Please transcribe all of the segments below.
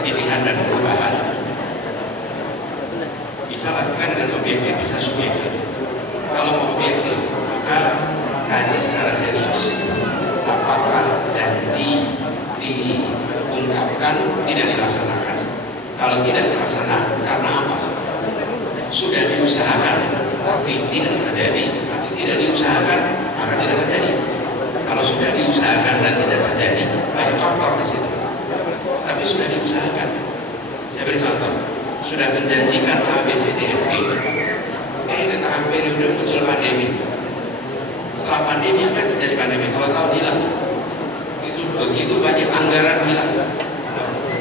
pilihan dan perubahan. Bisa lakukan dengan objektif, bisa subjektif. Kalau mau objektif, maka kaji secara serius apakah janji diungkapkan tidak dilaksanakan. Kalau tidak dilaksanakan, karena apa? Sudah diusahakan tapi tidak terjadi, atau tidak diusahakan maka tidak terjadi. Kalau sudah diusahakan dan tidak terjadi, banyak faktor di situ. Tapi sudah diusahakan. Saya beri contoh, sudah menjanjikan A, B, C, D, F, G. Di tengah periode muncul pandemi. Setelah pandemi apa yang terjadi pandemi? 2 tahun hilang. Itu begitu banyak anggaran hilang.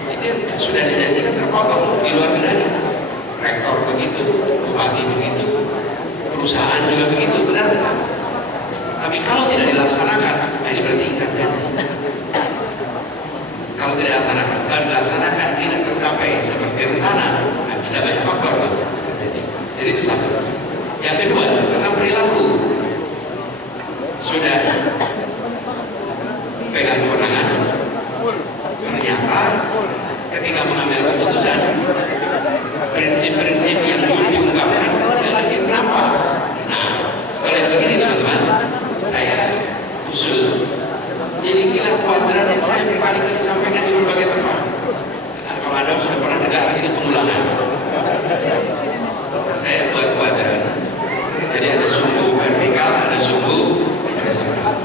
Itu sudah dijanjikan terpotong di luar kendali. Rektor begitu, bupati begitu, perusahaan juga begitu, benar? Tapi kalau tidak dilaksanakan, ini berarti ingkar janji. Kalau tidak dilaksanakan, tidak tercapai seperti rencana, bisa banyak faktor tuh. Jadi itu satu. Yang kedua, tentang perilaku. Sudah pegang kewenangan, ternyata ketika mengambil keputusan, prinsip-prinsip yang diungkapkan lagi nampak. Nah, kalau begini teman-teman, saya usul. Jadi kira kuadran yang saya berkali-kali sampaikan di berbagai tempat. Nah, kalau Anda sudah pernah dengar, ini pengulangan. Saya buat kuadran. Jadi ada sumbu vertikal, ada sumbu horizontal.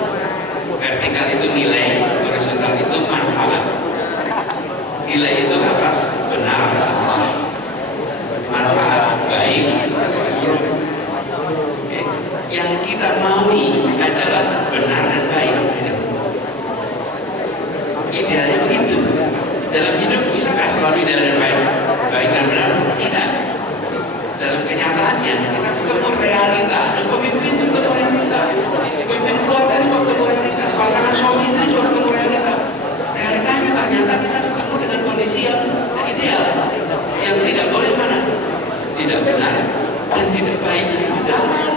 Vertikal itu nilai, horizontal itu manfaat. Nilai itu atas benar salah, manfaat baik buruk. Yang kita maui adalah benar dan baik. Idealnya begitu. Dalam hidup bisakah selalu ideal dan baik? Baik dan benar? Tidak. Dalam kenyataannya kita ketemu realita. Dan pemimpin itu ketemu realita. Pemimpin keluarga itu ketemu realita. Pasangan suami istri juga ketemu realita. Realitanya ternyata kita ketemu dengan kondisi yang ideal, yang tidak boleh mana? Tidak benar dan tidak baik dari jalan.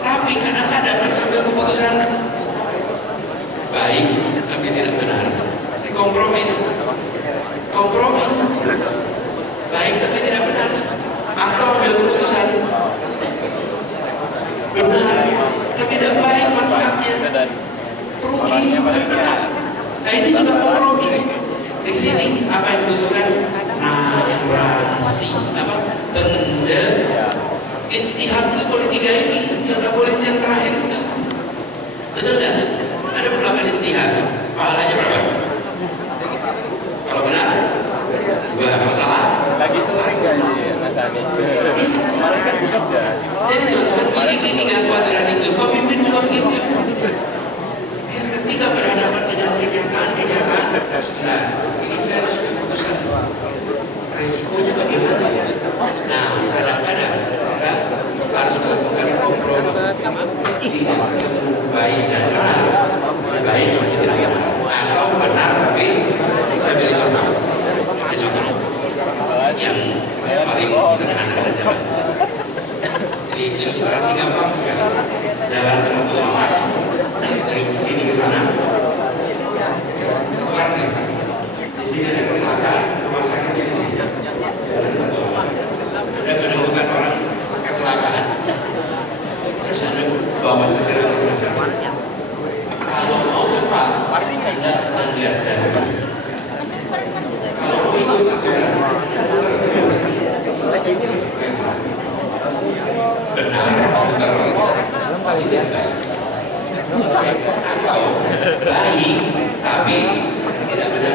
Tapi kadang-kadang mengambil keputusan baik tapi tidak benar. Kompromi itu. Kompromi baik tapi tidak benar. Atau ambil keputusan benar tapi tidak baik manfaatnya. Rugi tapi benar. Nah ini juga kompromi. Di sini apa yang dibutuhkan? Narasi, apa? Ijtihad itu boleh 3 ini, nggak boleh yang terakhir itu. Betul kan? Ada perlakuan ijtihad. Pahalanya berapa? Kalau benar, 2 masalah. Lagi itu sering nggak sih Mas Anies? Kemarin kan di Jogja. Jadi teman-teman miliki 3 kuadran itu, pemimpin juga begitu. Ketika berhadapan dengan kenyataan, sudah ini saya harus memutuskan risikonya bagaimana. Nah, kadang-kadang harus melakukan kompromi. Baik dan benar, baik tapi tidak atau benar tapi saya pilih contoh. Yang paling sederhana saja. Jadi ilustrasi gampang sekali. Jalan satu arah dari sini ke sana. Satu arah di sini ada kecelakaan, rumah sakit di sini. Jalan satu arah. Ada menemukan orang kecelakaan. Terus Anda bawa segera ke rumah sakit. Kalau mau cepat, pasti tidak jalan. Kalau mau ikut aturan, benar, tapi tidak baik. Atau baik, tapi tidak benar.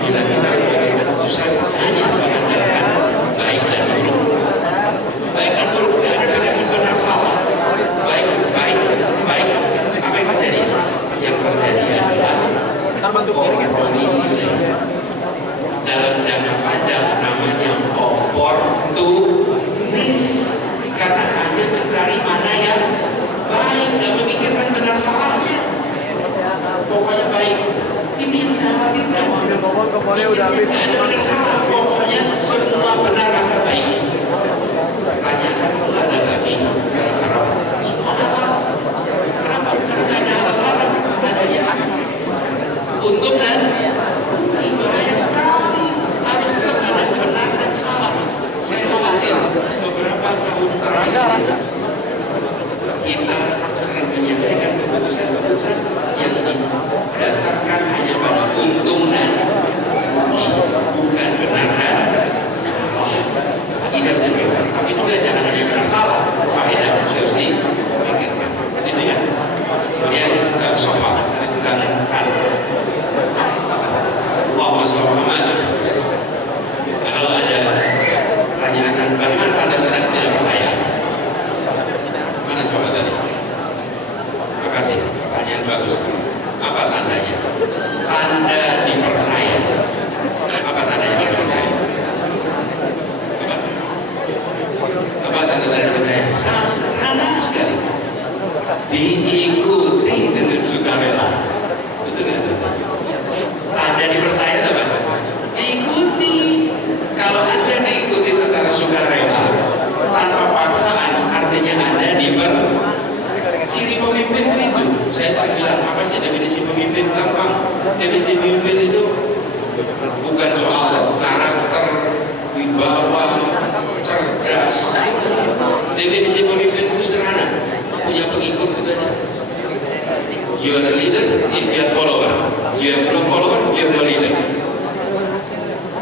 apabila kita mengambil keputusan hanya mengandalkan baik dan buruk. Baik dan buruk, tidak ada lagi benar salah. Baik, baik, baik. Apa yang terjadi? Yang terjadi adalah kompromi nilai. Dalam jangka panjang namanya oportunis, karena hanya mencari mana yang baik, nggak memikirkan benar salahnya. Pokoknya baik. Ini yang saya khawatirkan. Tidak ada benar salah. Pokoknya semua benar rasa baik. Tanyakan ada lagi. Kenapa? Karena ada alam-alam. Adanya untung dan bahaya sekali. Harus tetap ada benar dan salah. Saya khawatir beberapa tahun terakhir kita sering menyaksikan keputusan-keputusan yang berdasarkan hanya pada untung dan rugi, bukan benar dan salah. Ini harus dipikirkan. Tapi juga jangan hanya benar salah, faedahnya juga harus dipikirkan. Itu ya. Kemudian sofa tentang Allahumma sholli ala Muhammad. Kalau ada pertanyaan, bagaimana tanda-tanda tidak percaya? Mana coba tadi? Terima kasih, pertanyaan bagus. Apa tandanya? Tanda dipercaya. Apa tandanya dipercaya? Apa tanda dipercaya? Sangat sederhana sekali. Diikuti dengan sukarela. Betul kan? Tanda dipercaya itu apa? Diikuti. Kalau Anda diikuti secara sukarela tanpa paksaan, artinya Anda ciri pemimpin itu. Saya sering bilang, apa sih definisi pemimpin? Gampang. Definisi pemimpin itu bukan soal karakter, wibawa, cerdas. Definisi pemimpin itu sederhana, punya pengikut itu aja. You are a leader if you have follower. You have no follower, you have no leader.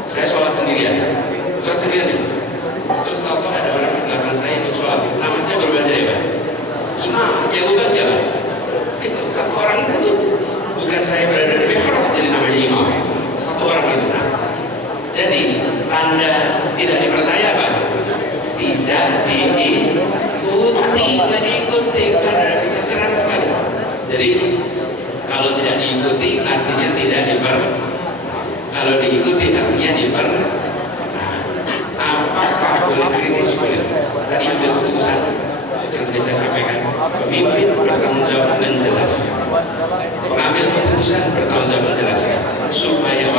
Saya sholat sendirian. Terus tahu ada orang di belakang saya ikut sholat. Nama saya berubah jadi apa? Imam. Yang ubah siapa? Itu satu orang itu. Bukan saya berada di mihrab jadi namanya imam. Satu orang itu. Nah, jadi tanda tidak dipercaya apa? Tidak diikuti. Karena bisa sederhana sekali. Jadi kalau tidak diikuti artinya tidak kalau diikuti artinya apakah boleh kritis? Boleh. Tadi ambil keputusan yang tadi saya sampaikan. Pemimpin bertanggung jawab menjelaskan. Pengambil keputusan bertanggung jawab menjelaskan supaya